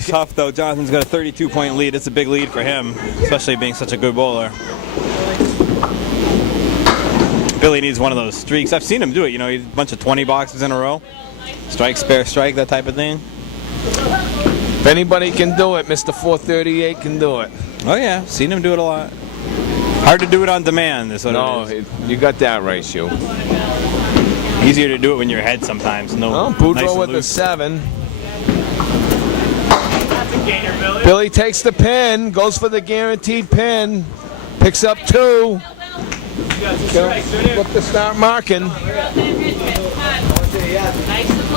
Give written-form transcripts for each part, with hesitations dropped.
be tough, though. Jonathan's got a 32-point lead. It's a big lead for him, especially being such a good bowler. Billy needs one of those streaks. I've seen him do it. You know, he's a bunch of 20 boxes in a row. Strike, spare, strike, that type of thing. If anybody can do it, Mr. 438 can do it. Oh, yeah. Seen him do it a lot. Hard to do it on demand, is what it is. You got that right, Shu. Easier to do it when you're ahead sometimes. Boudreaux nice with the loose. 7. Billy takes the pin, goes for the guaranteed pin, picks up 2. Look to start marking.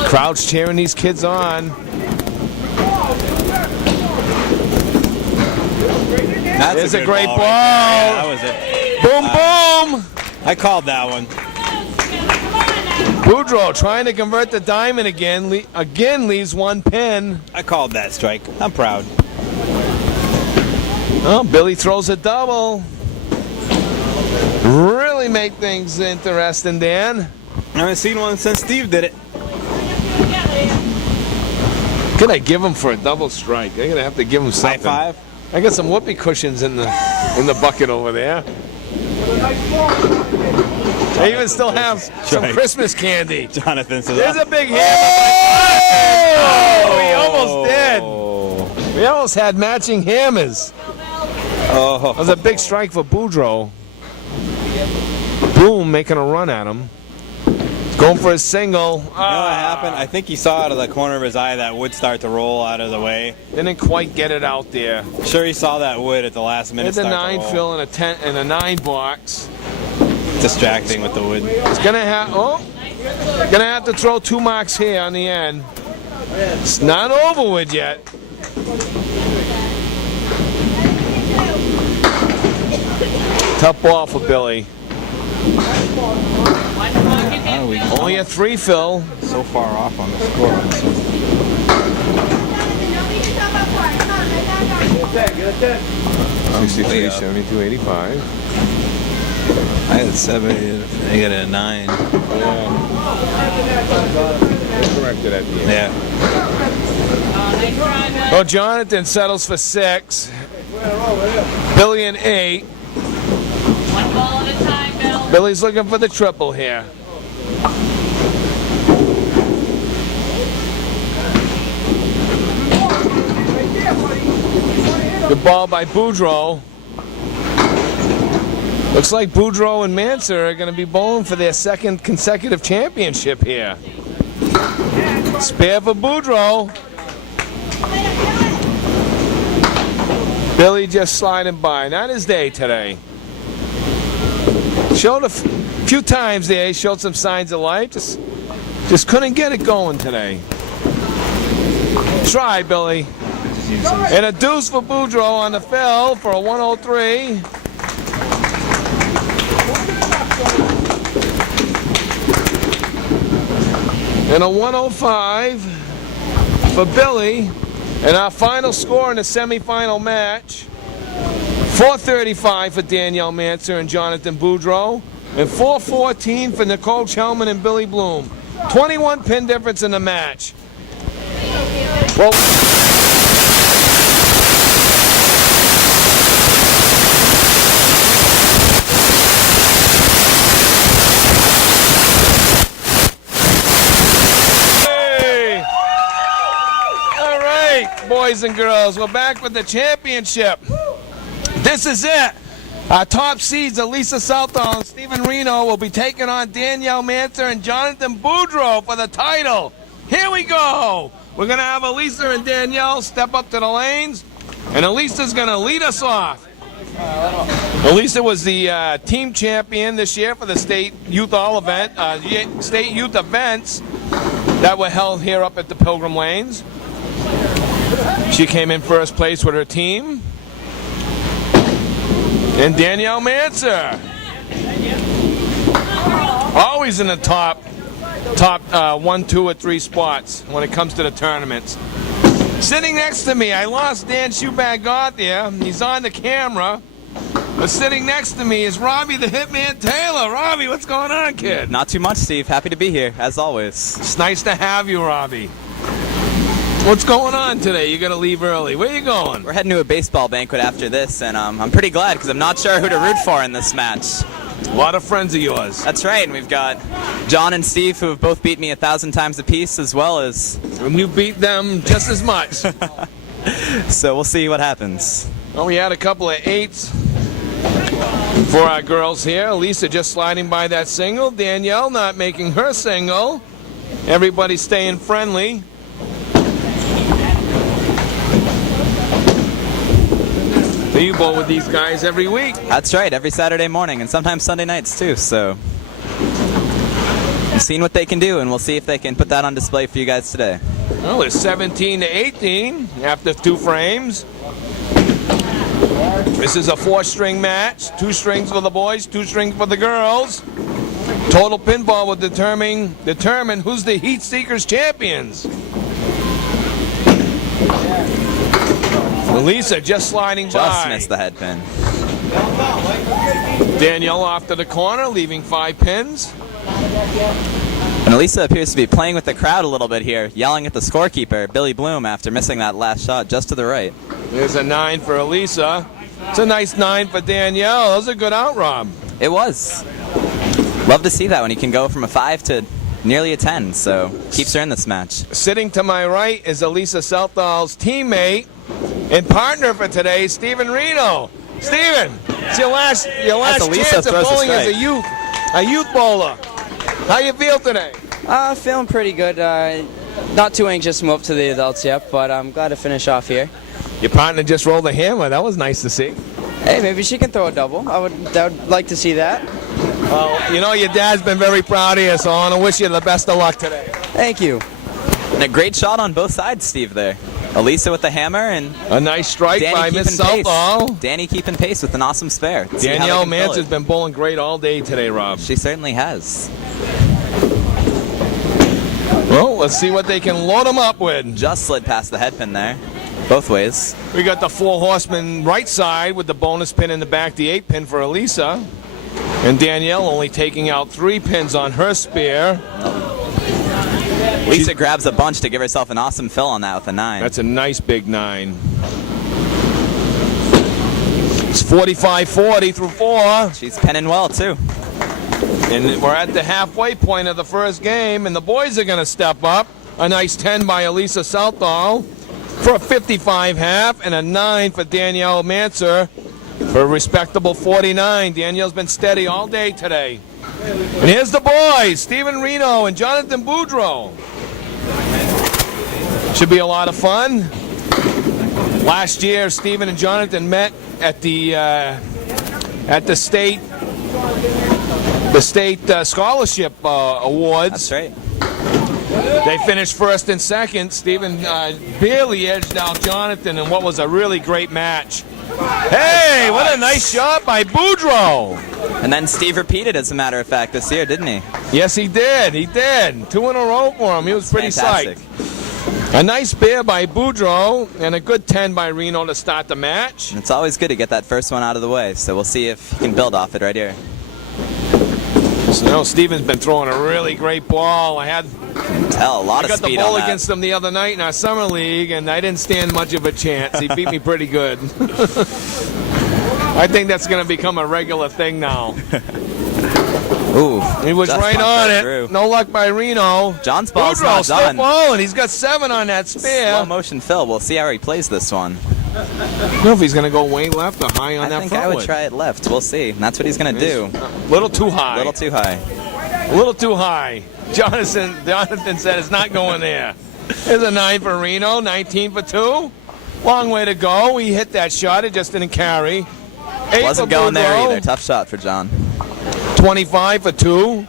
Crowd's cheering these kids on. There's a great ball. Right, that was it. Boom, boom. I called that one. Boudreaux trying to convert the diamond again. Again leaves 1 pin. I called that strike. I'm proud. Oh, Billy throws a double. Really make things interesting, Dan. I haven't seen one since Steve did it. Can I give him for a double strike? I'm gonna have to give him something. High five. I got some whoopee cushions in the bucket over there. I even still have some Christmas candy. Jonathan says, "There's a big hammer." Oh, we almost did. We almost had matching hammers. Oh, That was a big strike for Boudreaux. Boom, making a run at him. Going for a single. You know what happened? I think he saw out of the corner of his eye that wood start to roll out of the way. Didn't quite get it out there. Sure, he saw that wood at the last minute. It's a 9 fill in a 10 and a 9 box. Distracting with the wood. It's gonna have to throw 2 marks here on the end. It's not over with yet. Tough ball for Billy. Only a 3 fill. So far off on the score. 63, 72, 85. I had 7. I got a 9. Corrected at the end. Yeah. Well, Jonathan settles for 6. Billy an 8. 1 ball at a time, Bill. Billy's looking for the triple here. Good ball by Boudreaux. Looks like Boudreaux and Manser are going to be bowling for their 2nd consecutive championship here. Spare for Boudreaux. Billy just sliding by. Not his day today. Showed a few times there. He showed some signs of life. Just couldn't get it going today. Try, Billy. And a deuce for Boudreaux on the fill for a 103. And a 105 for Billy. And our final score in the semifinal match, 435 for Danielle Manser and Jonathan Boudreaux, and 414 for Nicole Chelman and Billy Bloom. 21 pin difference in the match. Well, boys and girls, we're back with the championship. This is it. Our top seeds, Elisa Southall and Stephen Reno, will be taking on Danielle Manser and Jonathan Boudreaux for the title. Here we go. We're going to have Elisa and Danielle step up to the lanes, and Elisa's going to lead us off. Elisa was the team champion this year for the state youth state youth events that were held here up at the Pilgrim Lanes. She came in first place with her team. And Danielle Manser, always in the top 1, 2, or 3 spots when it comes to the tournaments. Sitting next to me, I lost Dan Shoebag out there. He's on the camera. But sitting next to me is Robbie the Hitman Taylor. Robbie, what's going on, kid? Not too much, Steve. Happy to be here, as always. It's nice to have you, Robbie. What's going on today? You got to leave early. Where you going? We're heading to a baseball banquet after this, and I'm pretty glad because I'm not sure who to root for in this match. A lot of friends of yours. That's right, and we've got John and Steve who have both beat me 1,000 times apiece, as well as... And you beat them just as much. So we'll see what happens. Well, we had a couple of 8s for our girls here. Lisa just sliding by that single. Danielle not making her single. Everybody staying friendly. So you bowl with these guys every week. That's right, every Saturday morning, and sometimes Sunday nights too, so... We've seen what they can do, and we'll see if they can put that on display for you guys today. Well, it's 17-18 after 2 frames. This is a 4-string match. 2 strings for the boys, 2 strings for the girls. Total pinball will determine who's the Heat Seekers champions. Lisa just sliding by. Just missed the head pin. Danielle off to the corner, leaving 5 pins. And Elisa appears to be playing with the crowd a little bit here, yelling at the scorekeeper, Billy Bloom, after missing that last shot just to the right. There's a 9 for Elisa. It's a nice 9 for Danielle. That was a good out, Rob. It was. Love to see that when you can go from a 5 to nearly a 10, so keeps her in this match. Sitting to my right is Elisa Southdal's teammate and partner for today, Stephen Reno. Stephen, it's your last chance at bowling as a youth bowler. How you feel today? Feeling pretty good. Not too anxious to move up to the adults yet, but I'm glad to finish off here. Your partner just rolled a hammer. That was nice to see. Hey, maybe she can throw a double. I would like to see that. Well, you know your dad's been very proud of you, so I want to wish you the best of luck today. Thank you. And a great shot on both sides, Steve, there. Elisa with the hammer, and a nice strike Danny by Miss Southall. Danny keeping pace with an awesome spare. Danielle Mance has been bowling great all day today, Rob. She certainly has. Well, let's see what they can load them up with. Just slid past the head pin there, both ways. We got the 4 horsemen right side with the bonus pin in the back, the 8 pin for Elisa. And Danielle only taking out 3 pins on her spare. Lisa grabs a bunch to give herself an awesome fill on that with a 9. That's a nice big 9. It's 45-40 through 4. She's pinning well, too. And we're at the halfway point of the first game, and the boys are going to step up. A nice 10 by Elisa Southall for a 55 half, and a 9 for Danielle Manser for a respectable 49. Danielle's been steady all day today. And here's the boys, Stephen Reno and Jonathan Boudreau. Should be a lot of fun. Last year, Stephen and Jonathan met at the state scholarship awards. That's right. They finished first and second. Stephen barely edged out Jonathan in what was a really great match. Hey, what a nice shot by Boudreau. And then Steve repeated, as a matter of fact, this year, didn't he? Yes, he did. He did. 2 in a row for him. He was pretty fantastic. psyched. A nice bear by Boudreau and a good 10 by Reno to start the match. And it's always good to get that first one out of the way, so we'll see if he can build off it right here. So now Stephen's been throwing a really great ball. I got the ball against him the other night in our summer league, and I didn't stand much of a chance. He beat me pretty good. I think that's going to become a regular thing now. Ooh, he was right on it. Through. No luck by Reno. John's ball's Boudreau not still done. balling. He's got 7 on that spare. Slow motion fill. We'll see how he plays this one. I don't know if he's going to go way left or high on that front. I think I would try it left. We'll see. That's what he's going to do. A little too high. A little too high. A little too high. Jonathan said it's not going there. There's a 9 for Reno, 19 for 2. Long way to go. He hit that shot. It just didn't carry. 8 Wasn't for going there Boudreau. either. Tough shot for John. 25 for 2.